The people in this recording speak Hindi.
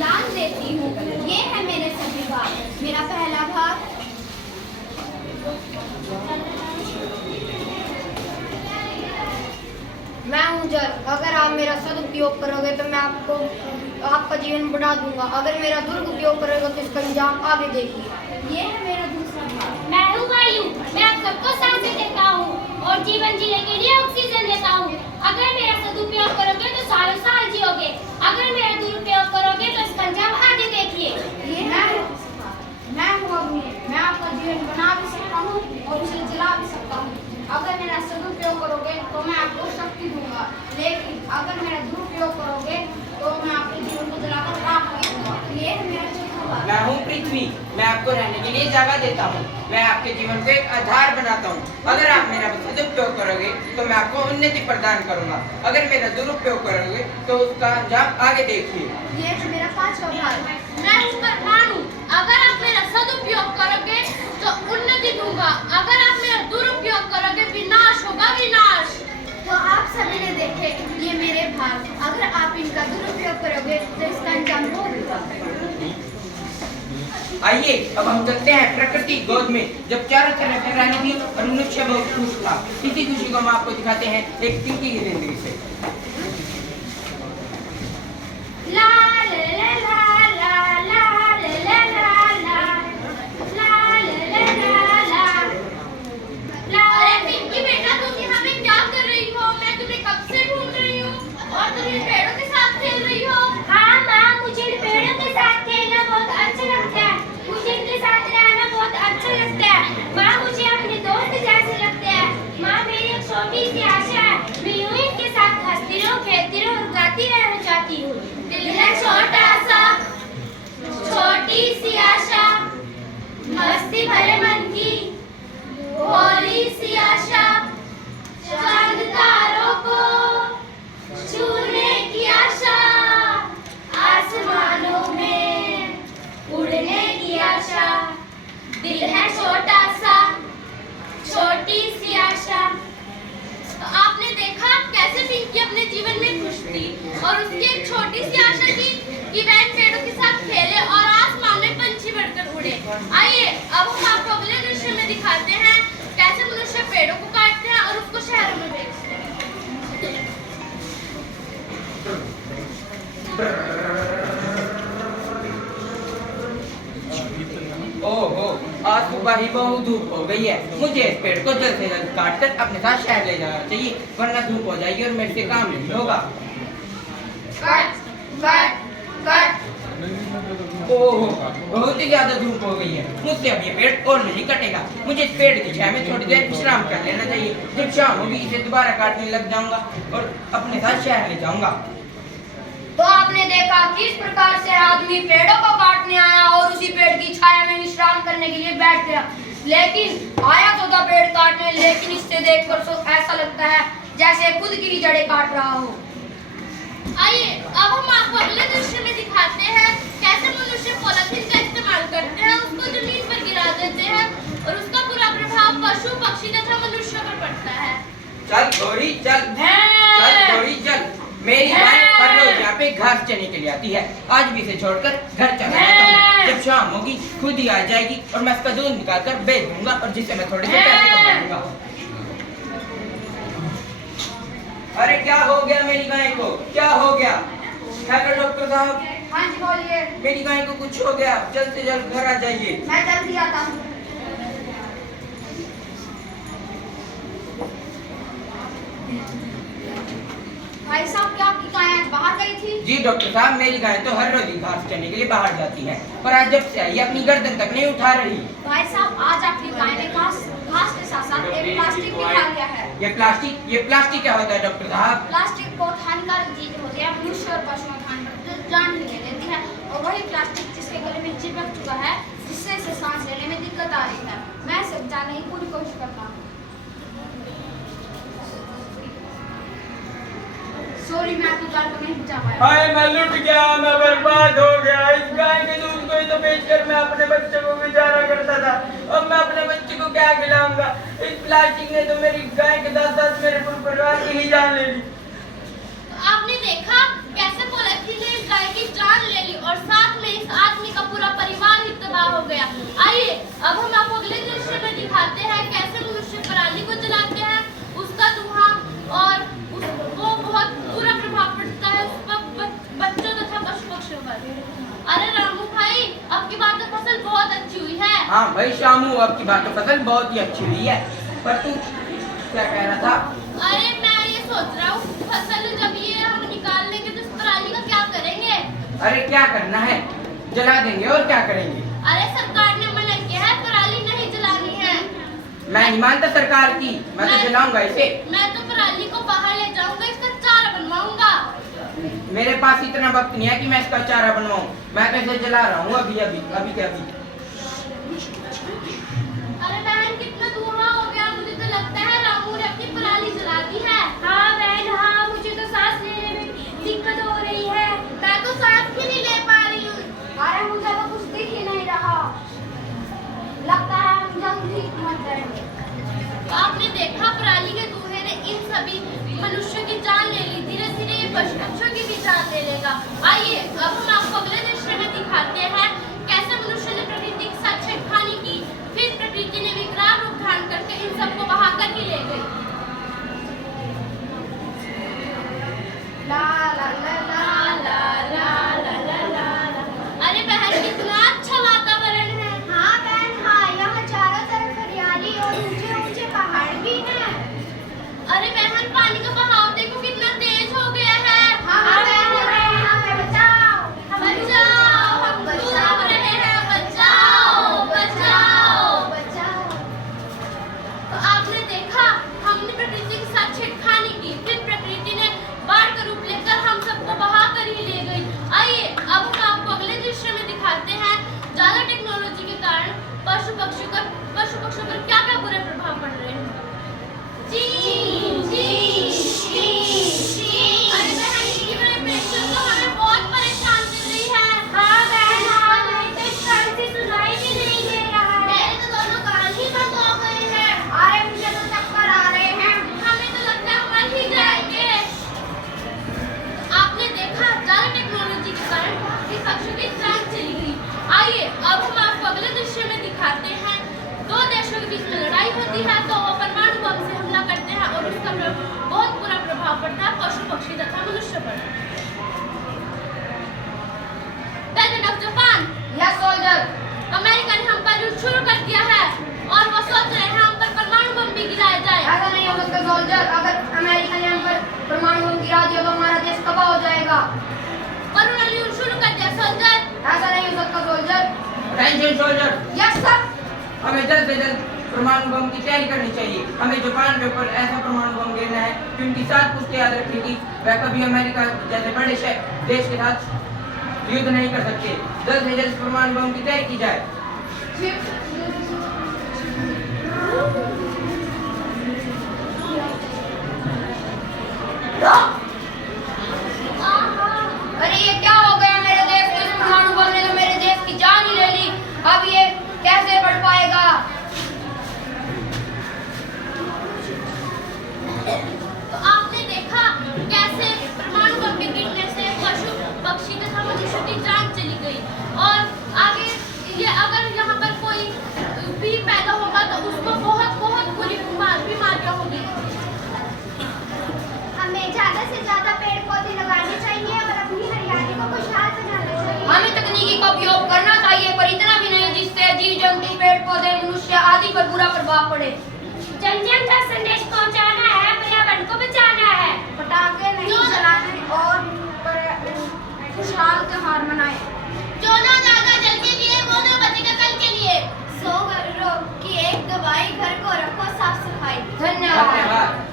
दान देती हूँ। ये है मेरे सभी भाग। मेरा पहला भाग, मैं हूँ जल। अगर आप मेरा सदुपयोग करोगे तो मैं आपका जीवन बढ़ा दूंगा। अगर मेरा दुरुपयोग करोगे तो इसका अंजाम आगे देखिए। ये है मेरा दूसरा भाग, मैं हूँ वायु। मैं आप सबको सांसें देता हूँ और जीवन जीने के लिए ऑक्सीजन देता हूँ। अगर मेरा सदुपयोग करोगे तो सालों साल जियोगे। अगर मेरा दुरुपयोग करोगे तो इसका अंजाम आगे देखिए। ये है मैं हूँ अग्नि। मैं आपका जीवन बना भी सकता हूँ और उसे जला भी सकता हूँ। अगर मेरा सदुपयोग करोगे तो मैं आपको शक्ति दूंगा, लेकिन अगर मेरा दुरुपयोग करोगे तो मैं आपके जीवन को जलाकर राख कर दूंगा। ये है मेरा चौथा भाग। मैं हूँ पृथ्वी। मैं आपको रहने के लिए जगह देता हूँ। मैं आपके जीवन को एक आधार बनाता हूँ। अगर आप मेरा सदुपयोग करोगे तो मैं आपको उन्नति प्रदान करूंगा। अगर मेरा दुरुपयोग करोगे तो उसका अंजाम आगे देखिए। ये है मेरा पांचवा भाग, मैं हूँ परमाणु। अगर आप मेरा सदुपयोग करोगे तो उन्नति दूंगा। अगर आप मेरा दुरुपयोग करोगे विनाश होगा, विनाश। तो आप सभी ने देखे ये मेरे भाग। अगर आप इनका दुरुपयोग करोगे तो इसका अंजाम होगा। आइए अब हम चलते हैं प्रकृति गोद में। जब चारों तरफ हरियाली थी और मनुष्य बहुत खुश था। इसी खुशी को हम आपको दिखाते हैं एक पिंकी की जिंदगी से। ला ला ला ला ला ला ला ला ला। अरे पिंकी बेटा, तुम यहाँ पे क्या कर रही हो? मैं तुम्हें कब से ढूंढ रही हूँ और तुम इन पेड़ों के साथ खेल रही हो। हाँ माँ, मुझे इन पेड़ों के साथ खेलना बहुत अच्छा लगता है। मुझे इनके साथ रहना बहुत अच्छा लगता है। माँ, मुझे अपने दोस्त जैसे लगते हैं। माँ, मेरी एक छोटी सी आशा है। मैं यूं इनके साथ हंसती रहूं, खेलती रहूं और गाती रहना चाहती हूँ। दिल है छोटा सा, छोटी सी आशा, मस्ती भरे मन की भोली सी आशा, चांद तारों को छूने की आशा, आसमानों में उड़ने की आशा। दिल है छोटा सा, छोटी सी आशा। तो आपने देखा कैसे पिंकी अपने जीवन में खुश थी और उसकी एक छोटी सी आशा थी कि वह इन पेड़ों के साथ खेले और आसमान में पंछी बढ़कर उड़े। आइए अब हम आपको अगले दृश्य में दिखाते हैं कैसे मनुष्य पेड़ों को काटते हैं और उसको शहरों में बेचते हैं। ओहो, आज सुबह ही बहुत धूप हो गई है। मुझे इस पेड़ को जल्द से जल्द काटकर अपने साथ शहर ले जाना चाहिए, वरना धूप हो जाएगी और मेरे से काम नहीं होगा। Cut cut cut. ओहो, बहुत ही ज्यादा धूप हो गई है। मुझसे अब ये पेड़ और नहीं कटेगा। मुझे इस पेड़ की छाया में थोड़ी देर विश्राम कर लेना चाहिए। जब शाम होगी इसे दोबारा काटने लग जाऊंगा और अपने साथ शहर ले जाऊंगा। तो आपने देखा किस प्रकार से आदमी पेड़ों को काटने आया और उसी पेड़ की छाया में विश्राम करने के लिए बैठ गया। लेकिन आया तो था पेड़ काटने, लेकिन इससे देखकर तो ऐसा लगता है जैसे खुद की ही जड़ें काट रहा हो। आइए अब हम आपको अगले दृश्य में दिखाते हैं कैसे मनुष्य पॉलिथीन का इस्तेमाल करते हैं, उसको जमीन पर गिरा देते हैं और उसका पूरा प्रभाव पशु पक्षी तथा मनुष्यों पर पड़ता है। चल घोड़ी चल, चल घोड़ी चल। मेरी गाय हर रोज यहाँ पे घास चने के लिए आती है। आज भी इसे छोड़कर घर चला जाता हूँ। जब शाम होगी खुद ही आ जाएगी और मैं इसका दूध निकालकर बेच दूंगा और जिससे मैं थोड़े से पैसे कमा लूंगा। अरे क्या हो गया मेरी गाय को? क्या हो गया? हेलो डॉक्टर साहब। हाँ जी बोलिए। मेरी गाय को कुछ हो गया, जल्द से जल्द घर आ जाइए। मैं जल्दी आता हूँ। भाई साहब, क्या आपकी गाय आज बाहर गई थी? जी डॉक्टर साहब, मेरी गाय तो हर रोज ही घास चने के लिए बाहर जाती है, पर आज जब से आई अपनी गर्दन तक नहीं उठा रही। भाई साहब, आज आपकी गाय ने घास के साथ साथ एक प्लास्टिक भी खा लिया है। ये प्लास्टिक क्या होता है डॉक्टर साहब? प्लास्टिक बहुत हानिकारक चीज होती है। मनुष्य और पशुओं को जान भी ले लेती है और वही प्लास्टिक जिसके गले में चिपक चुका है, जिससे इसे सांस लेने में दिक्कत आ रही है। मैं इसे बचाने की पूरी कोशिश करता हूँ। सॉरी, मैं आपकी गाय को नहीं बचा पाया। हाय, मैं लुट गया, मैं बर्बाद हो गया। इस गाय के दूध को ही तो बेचकर मैं अपने बच्चे को गुजारा करता था। अब मैं अपने बच्चे को क्या खिलाऊंगा? इस प्लास्टिक ने तो मेरी गाय के साथ मेरे पूरे परिवार की ही जान ले ली। आपने देखा कैसे पॉलिथीन ने इस गाय की जान ले ली और हाँ भाई शामू, आपकी बात तो फसल बहुत ही अच्छी हुई है। पर तू क्या कह रहा था? अरे मैं ये सोच रहा हूँ फसल जब ये हम निकाल लेंगे तो इस पराली का क्या करेंगे? अरे क्या करना है, जला देंगे और क्या करेंगे। अरे सरकार ने मना किया है पराली नहीं जलानी है। मैं नहीं मानता सरकार की, मैं तो जलाऊंगा इसे। मैं तो पराली को बाहर ले जाऊंगा, इसका चारा बनवाऊंगा। मेरे पास इतना वक्त नहीं है कि मैं इसका चारा बनवाऊं। मैं तो इसे जला रहा हूँ अभी अभी के अभी। अरे बहन कितना धुआं हो गया, मुझे तो लगता है रामू ने अपनी पराली जला दी है। हाँ बहन हाँ, मुझे तो सांस लेने में दिक्कत हो रही है। मैं तो सांस भी नहीं ले पा रही हूँ। अरे मुझे तो कुछ दिख ही नहीं रहा, लगता है हम जल्दी मर जाएंगे। आपने देखा पराली के धुएं ने इन सभी मनुष्यों की जान ले ली, धीरे धीरे ये पशु पक्षियों की भी जान ले लेगा। आइए अब हम आपको अगले दृश्य में दिखाते हैं कैसे मनुष्य ने प्रकृति के साथ छेड़खानी की, फिर प्रकृति ने विकराल रूप धारण करके इन सबको बहाकर ही ले गई। ला ला ला ला ला ला ला ला। अरे बहन कितना अच्छा वातावरण है। हाँ बहन हाँ, यहाँ चारों तरफ हरियाली और ऊंचे ऊंचे पहाड़ भी हैं। अरे बहन पानी का बहाव देखो कितना तेज हो गया है। हाँ बहन हमें बचाओ, बचाओ, हम डूब रहे हैं, बचाओ बचाओ। बचाओ। तो आपने देखा हमने प्रकृति के साथ छेड़खानी की, फिर प्रकृति ने बाढ़ का रूप लेकर हम सबको बहा कर ही ले गई। आइए अब हम आपको अगले दृश्य में दिखाते हैं ज्यादा टेक्नोलॉजी के कारण पशु पक्षियों पर क्या क्या बुरे प्रभाव पड़ रहे हैं। जी जी अरे बहन ये वाइब्रेशन तो हमें बहुत परेशान कर रही है। हाँ बहन हाँ, नहीं तो इस कान से सुनाई भी नहीं दे रहा है। मेरे तो दोनों कान ही बंद हो गए हैं। अरे मुझे तो चक्कर आ रहे हैं। हमें तो लगता है मर ही जाएंगे। आपने देखा ज्यादा टेक्नोलॉजी के कारण इस पक्षी की जान चली गई। आइए अब हम आपको अगले दृश्य में दिखाते हैं दो देशों के बीच में लड़ाई होती है तो वो परमाणु बम से हमला करते हैं और उसका बहुत बुरा प्रभाव पड़ता है पशु पक्षी तथा मनुष्य पर। President of Japan, yes soldier. America ने हम पर युद्ध शुरू कर दिया है और वो सोच रहे हैं हम पर परमाणु बम भी गिराया जाए। ऐसा नहीं हो सकता सोल्जर, अगर अमेरिका ने हम पर परमाणु बम गिरा दिया तो हमारा देश तबाह हो जाएगा। पर उन्होंने युद्ध शुरू कर दिया सोल्जर। ऐसा नहीं हो सकता soldier. Attention soldier, yes sir. हमें जल्द से जल्द परमाणु बम की तैयारी करनी चाहिए। हमें जापान के ऊपर ऐसा परमाणु बम गिरना है कि उनकी साथ पुश्त याद रखनी कि वह कभी अमेरिका जैसे बड़े देश के साथ युद्ध नहीं कर सकते। जल्द से जल्द परमाणु बम की तैयारी की जाए। अरे ये क्या हो गया मेरे देश को, इस परमाणु बम ने तो मेरे देश की जान ही ले ली। अब ये कैसे बढ़ पाएगा? तो आपने देखा कैसे परमाणु बम के गिरने से पशु पक्षी तथा मनुष्य की जान चली गई और आगे ये अगर यहाँ पर कोई भी पैदा होगा तो उसको बहुत बहुत बुरी बीमारियां होंगी। हमें ज्यादा से ज्यादा पेड़ पौधे लगाने चाहिए और अपनी हरियाली को खुशहाल बनाना चाहिए। हमें तकनीकी का उपयोग करना चाहिए पर इतना भी नहीं जिससे जीव जंतु, पेड़ पौधे, मनुष्य आदि पर बुरा प्रभाव पड़े। जन जन का संदेश पहुंचाना है, पर्यावरण को बचाना है। पटाखे नहीं जलाने और खुशहाल त्योहार मनाएं। जो ना ज्यादा जल के लिए वो ना बचेगा कल के लिए। 100 घरों की एक दवाई, घर को रखो साफ सफाई। धन्यवाद। धन्यवाद।